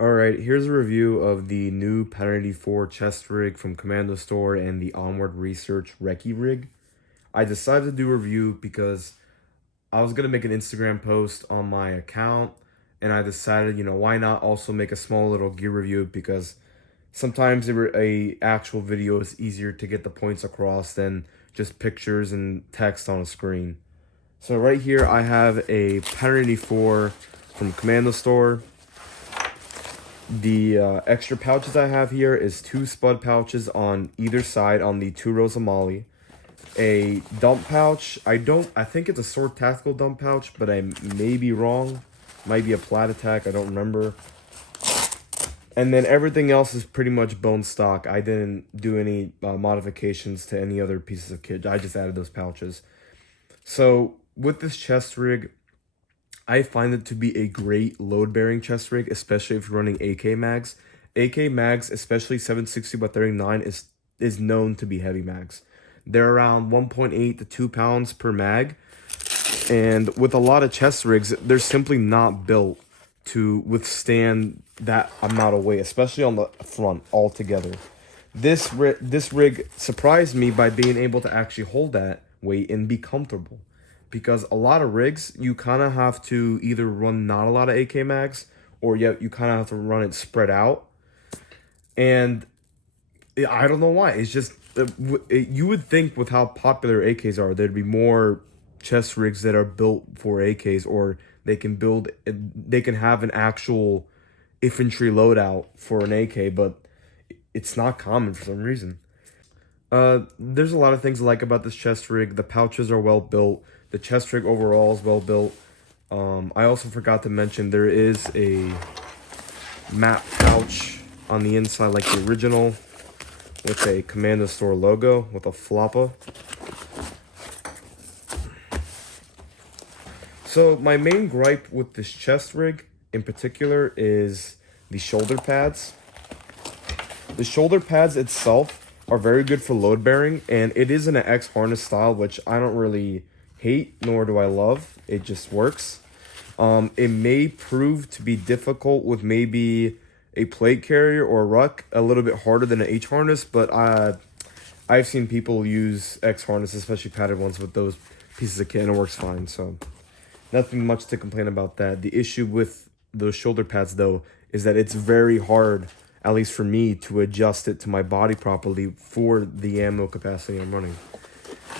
Alright, here's a review of the new Pat84 chest rig from Kommandostore and the Onward Research Recce rig. I decided to do a review because I was going to make an Instagram post on my account, and I decided, why not also make a small little gear review, because sometimes a actual video is easier to get the points across than just pictures and text on a screen. So right here I have a Pat84 from Kommandostore. The extra pouches I have here is 2 spud pouches on either side on the 2 rows of molly. A dump pouch. I think it's a sword tactical dump pouch, but I may be wrong. Might be a plat attack, I don't remember. And then everything else is pretty much bone stock. I didn't do any modifications to any other pieces of kit. I just added those pouches. So with this chest rig, I find it to be a great load-bearing chest rig, especially if you're running AK mags. AK mags, especially 760 by 39, is known to be heavy mags. They're around 1.8 to 2 pounds per mag, and with a lot of chest rigs, they're simply not built to withstand that amount of weight, especially on the front altogether. This rig surprised me by being able to actually hold that weight and be comfortable. Because a lot of rigs, you kind of have to either run not a lot of AK mags, or yet you kind of have to run it spread out. And I don't know why. It's just, you would think with how popular AKs are, there'd be more chest rigs that are built for AKs, or they can have an actual infantry loadout for an AK, but it's not common for some reason. There's a lot of things I like about this chest rig. The pouches are well built. The chest rig overall is well built. I also forgot to mention there is a map pouch on the inside like the original, with a Kommandostore logo with a floppa. So my main gripe with this chest rig in particular is the shoulder pads. The shoulder pads itself are very good for load bearing, and it is in an X harness style, which I don't really hate, nor do I love. It just works. It may prove to be difficult with maybe a plate carrier or a ruck, a little bit harder than an H harness, but I've seen people use X harness, especially padded ones, with those pieces of kit, and it works fine. So nothing much to complain about that. The issue with those shoulder pads, though, is that it's very hard, at least for me, to adjust it to my body properly for the ammo capacity I'm running.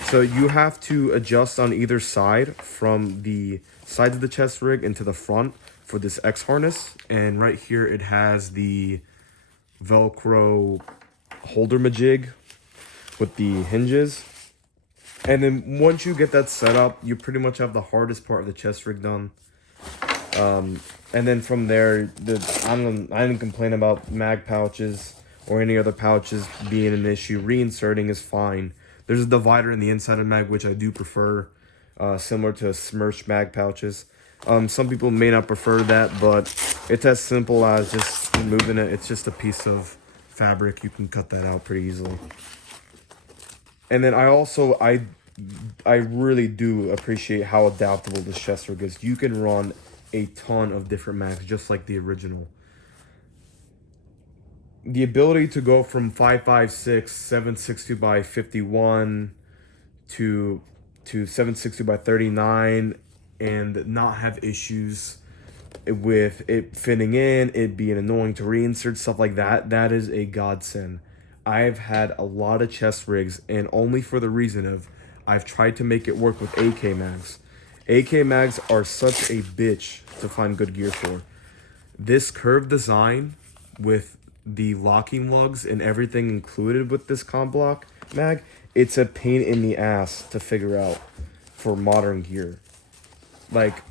So you have to adjust on either side, from the sides of the chest rig into the front, for this X harness. And right here it has the Velcro holder majig with the hinges. And then once you get that set up, you pretty much have the hardest part of the chest rig done. And then from there, I didn't complain about mag pouches or any other pouches being an issue. Reinserting is fine. There's a divider in the inside of mag, which I do prefer, similar to Smirch mag pouches. Some people may not prefer that, but it's as simple as just removing it. It's just a piece of fabric. You can cut that out pretty easily. And then I really do appreciate how adaptable this chest rig is. You can run a ton of different mags, just like the original. The ability to go from 5.56, 7.62 by 51 to 7.62 by 39 and not have issues with it fitting in, it being annoying to reinsert, stuff like that, that is a godsend. I've had a lot of chest rigs, and only for the reason of I've tried to make it work with AK mags. AK mags are such a bitch to find good gear for. This curved design with the locking lugs and everything included with this comp block mag, it's a pain in the ass to figure out for modern gear. Like,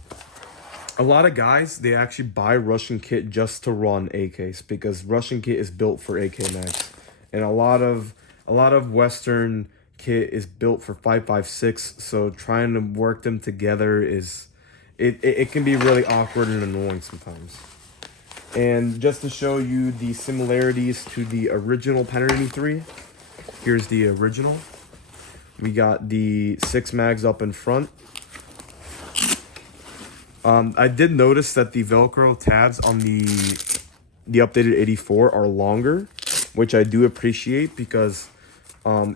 a lot of guys, they actually buy Russian kit just to run AKs, because Russian kit is built for AK mags. And a lot of Western kit is built for 5.56, so trying to work them together is it can be really awkward and annoying sometimes. And just to show you the similarities to the original Pat83, here's the original. We got the 6 mags up in front. I did notice that the Velcro tabs on the the updated 84 are longer, which I do appreciate because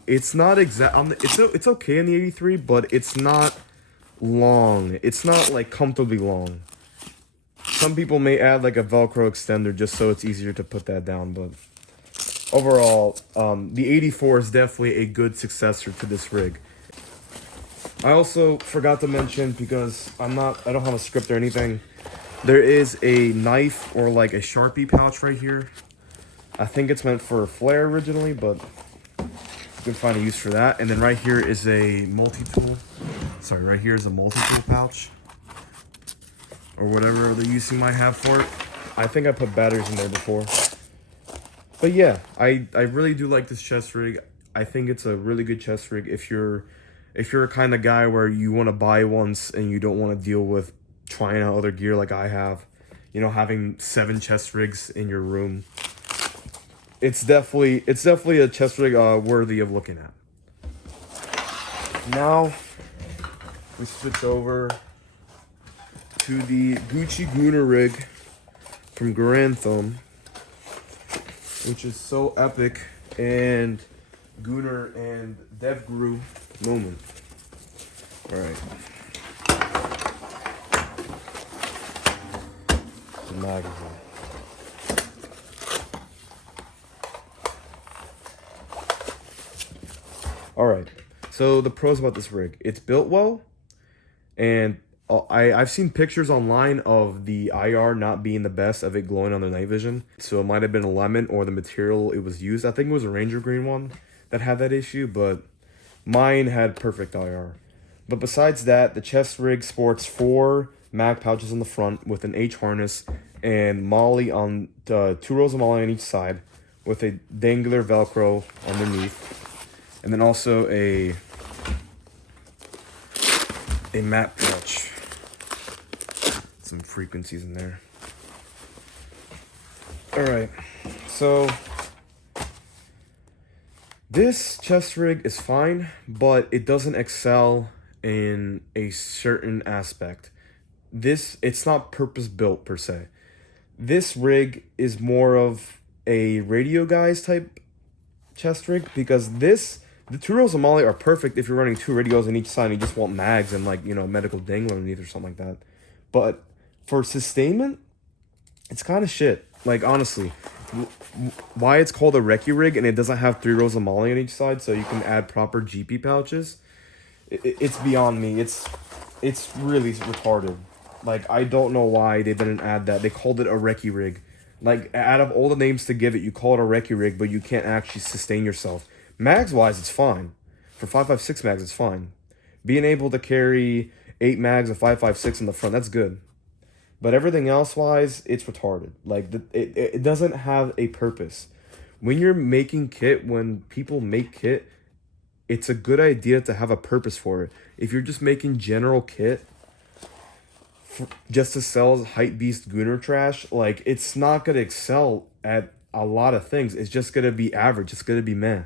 it's not exact. It's okay in the 83, but it's not long. It's not like comfortably long. Some people may add like a Velcro extender just so it's easier to put that down, but overall, the 84 is definitely a good successor to this rig. I also forgot to mention, because I don't have a script or anything, there is a knife or like a Sharpie pouch right here. I think it's meant for a flare originally, but you can find a use for that. And then right here is a multi-tool. Sorry, right here is a multi-tool pouch, or whatever other use you might have for it. I think I put batteries in there before. But yeah, I really do like this chest rig. I think it's a really good chest rig if you're a kind of guy where you want to buy once and you don't want to deal with trying out other gear like I have. You know, having 7 chest rigs in your room. It's definitely a chest rig worthy of looking at. Now we switch over to the Gucci Gunner rig from Grantham, which is so epic and Gunner and DevGuru moment. All right. The magazine. All right. So the pros about this rig: it's built well, and I've seen pictures online of the IR not being the best, of it glowing on the night vision. So it might have been a lemon or the material it was used. I think it was a Ranger Green one that had that issue, but mine had perfect IR. But besides that, the chest rig sports 4 mag pouches on the front with an H harness and Molly on 2 rows of Molly on each side with a dangler Velcro underneath. And then also a map pouch. Some frequencies in there. Alright, so this chest rig is fine, but it doesn't excel in a certain aspect. It's not purpose built per se. This rig is more of a radio guys type chest rig, because the 2 rows of Molly are perfect if you're running 2 radios on each side and you just want mags and, like, you know, medical dangler underneath or something like that. But for sustainment, it's kind of shit. Like, honestly, why it's called a Recce rig and it doesn't have 3 rows of Molly on each side so you can add proper GP pouches, it's beyond me. It's really retarded. Like, I don't know why they didn't add that. They called it a Recce rig. Like, out of all the names to give it, you call it a Recce rig, but you can't actually sustain yourself. Mags-wise, it's fine. For 5.56 mags, it's fine. Being able to carry 8 mags of 5.56 in the front, that's good. But everything else-wise, it's retarded. Like, it doesn't have a purpose. When you're making kit, when people make kit, it's a good idea to have a purpose for it. If you're just making general kit just to sell as hype beast Gunner trash, like, it's not going to excel at a lot of things. It's just going to be average. It's going to be meh.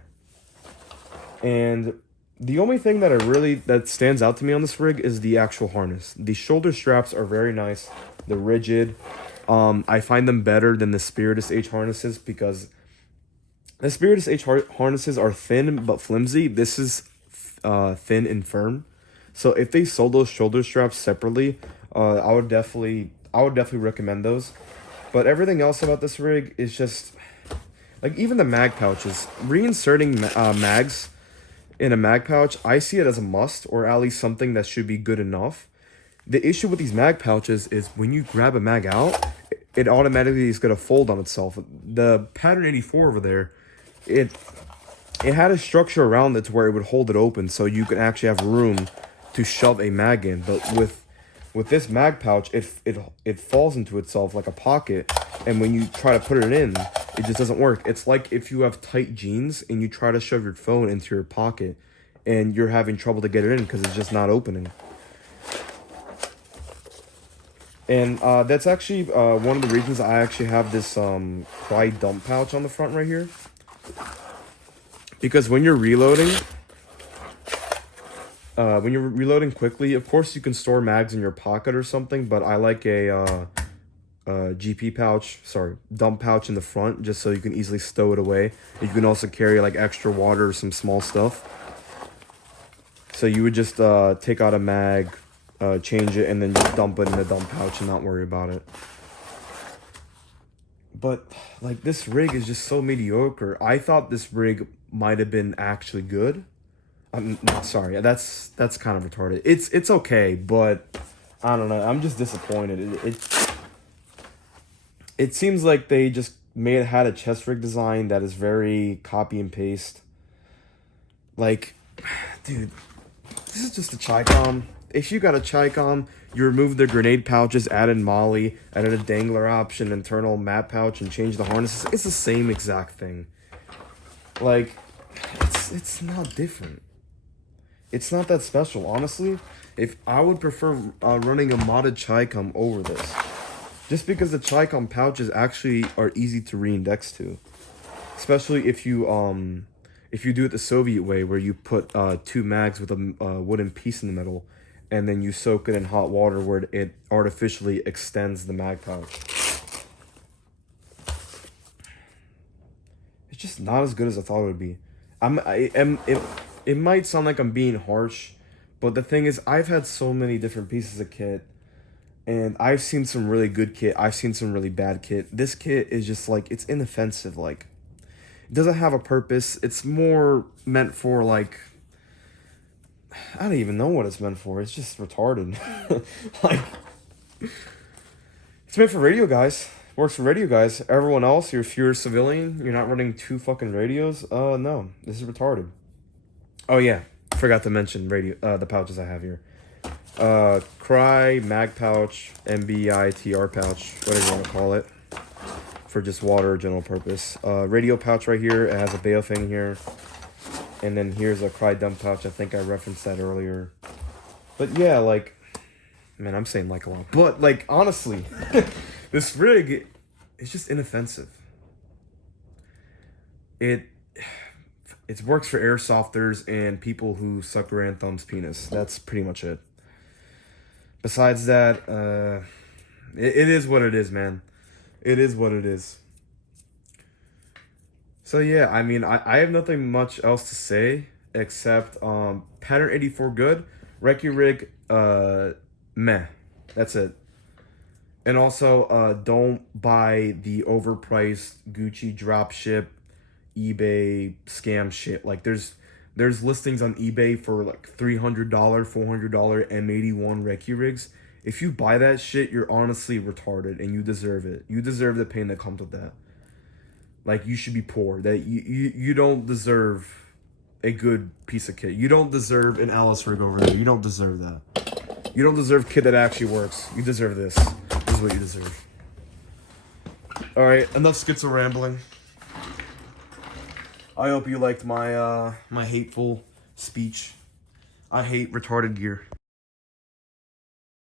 And the only thing that stands out to me on this rig is the actual harness. The shoulder straps are very nice. They're rigid. I find them better than the Spiritus H harnesses, because the Spiritus H harnesses are thin but flimsy. This is thin and firm. So if they sold those shoulder straps separately, I would definitely recommend those. But everything else about this rig is just, like, even the mag pouches. Reinserting mags in a mag pouch, I see it as a must, or at least something that should be good enough. The issue with these mag pouches is when you grab a mag out, it automatically is going to fold on itself. The Pat84 over there, it had a structure around it to where it would hold it open so you can actually have room to shove a mag in. But with this mag pouch, it falls into itself like a pocket, and when you try to put it in, it just doesn't work. It's like if you have tight jeans and you try to shove your phone into your pocket and you're having trouble to get it in because it's just not opening. And that's actually one of the reasons I actually have this Pride dump pouch on the front right here. Because when you're reloading quickly, of course you can store mags in your pocket or something, but I like a GP pouch, sorry, dump pouch in the front, just so you can easily stow it away. You can also carry like extra water or some small stuff. So you would just take out a mag, change it, and then just dump it in the dump pouch and not worry about it. But like this rig is just so mediocre. I thought this rig might have been actually good. I'm not sorry. That's kind of retarded. It's okay, but I don't know. I'm just disappointed. It seems like they just had a chest rig design that is very copy and paste. Like, dude, this is just a Chicom. If you got a Chicom, you remove the grenade pouches, added molly, added a dangler option, internal map pouch, and change the harnesses. It's the same exact thing. Like, it's not different. It's not that special, honestly. If I would prefer running a modded Chicom over this, just because the Chicom pouches actually are easy to re-index to, especially if you do it the Soviet way, where you put 2 mags with a wooden piece in the middle, and then you soak it in hot water where it artificially extends the mag pouch. It's just not as good as I thought it would be. It might sound like I'm being harsh, but the thing is, I've had so many different pieces of kit, and I've seen some really good kit. I've seen some really bad kit. This kit is just like, it's inoffensive. Like, it doesn't have a purpose. It's more meant for like, I don't even know what it's meant for. It's just retarded. Like, it's meant for radio guys. Works for radio guys. Everyone else, if you're a civilian, you're not running 2 fucking radios. No, this is retarded. Oh yeah, forgot to mention the pouches I have here. Cry, mag pouch, MBITR pouch, whatever you want to call it, for just water or general purpose. Radio pouch right here. It has a bail thing here. And then here's a Cry dump pouch. I think I referenced that earlier. But yeah, like, man, I'm saying like a lot. But like, honestly, this rig is just inoffensive. It works for airsofters and people who suck Grantham's penis. That's pretty much it. Besides that, it is what it is, man. It is what it is. So yeah, I mean, I have nothing much else to say except Pat84 good, Recce rig meh. That's it. And also don't buy the overpriced Gucci dropship eBay scam shit. Like there's listings on eBay for like $300, $400 M81 Recce rigs. If you buy that shit, you're honestly retarded and you deserve it. You deserve the pain that comes with that. Like, you should be poor. That you don't deserve a good piece of kit. You don't deserve an Alice rig over there. You don't deserve that. You don't deserve kit that actually works. You deserve this. This is what you deserve. Alright, enough schizo rambling. I hope you liked my my hateful speech. I hate retarded gear.